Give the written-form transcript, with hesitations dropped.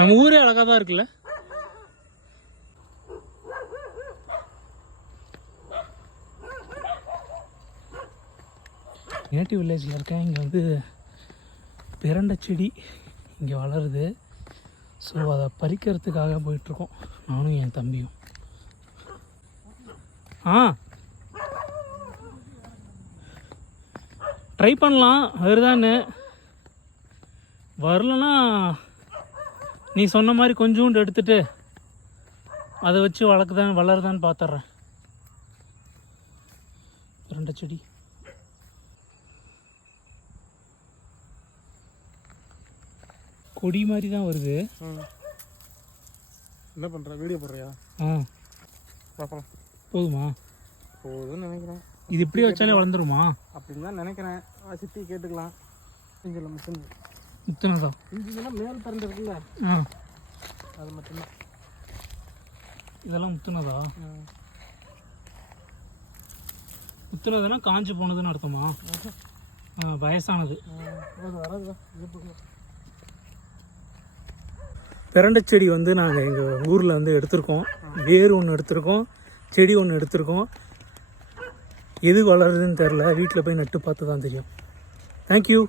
நம்ம ஊரே அழகாக தான் இருக்குல்ல. நேட்டிவ் வில்லேஜில் இருக்கேன். இங்கே வந்து பிரண்டை செடி இங்கே வளருது. ஸோ அதை பறிக்கிறதுக்காக போயிட்டுருக்கோம் நானும் என் தம்பியும். ட்ரை பண்ணலாம் வருதான்னு. வரலன்னா நீ சொன்ன மாதிரி கொஞ்சோண்டு எடுத்துகிட்டு அதை வச்சு வளருதான்னு பார்த்துட்றேன். பிரண்டை செடி கொடி மாதிரி தான் வருது. என்ன பண்ணுற, வீடியோ போடுறியா? பார்க்கலாம். போதுமா? போதும்னு நினைக்கிறேன். இது இப்படி வச்சாலே வளர்ந்துருமா? அப்படின்னு தான் நினைக்கிறேன். சிட்டி கேட்டுக்கலாம். இஞ்சில் முத்துனதா? இஞ்சிலாம் மேல் திறந்து இருக்குல்ல, அது மட்டும்தான். இதெல்லாம் முத்துனதா? முத்துனதுன்னா காஞ்சி போனதுன்னு அர்த்தமா? வயசானது. பிரண்டை செடி வந்து நாங்கள் எங்கள் ஊரில் வந்து எடுத்திருக்கோம். வேர் ஒன்று எடுத்திருக்கோம், செடி ஒன்று எடுத்திருக்கோம். எது வளருதுன்னு தெரில, வீட்டில் போய் நட்டு பார்த்து தான் தெரியும். தேங்க்யூ.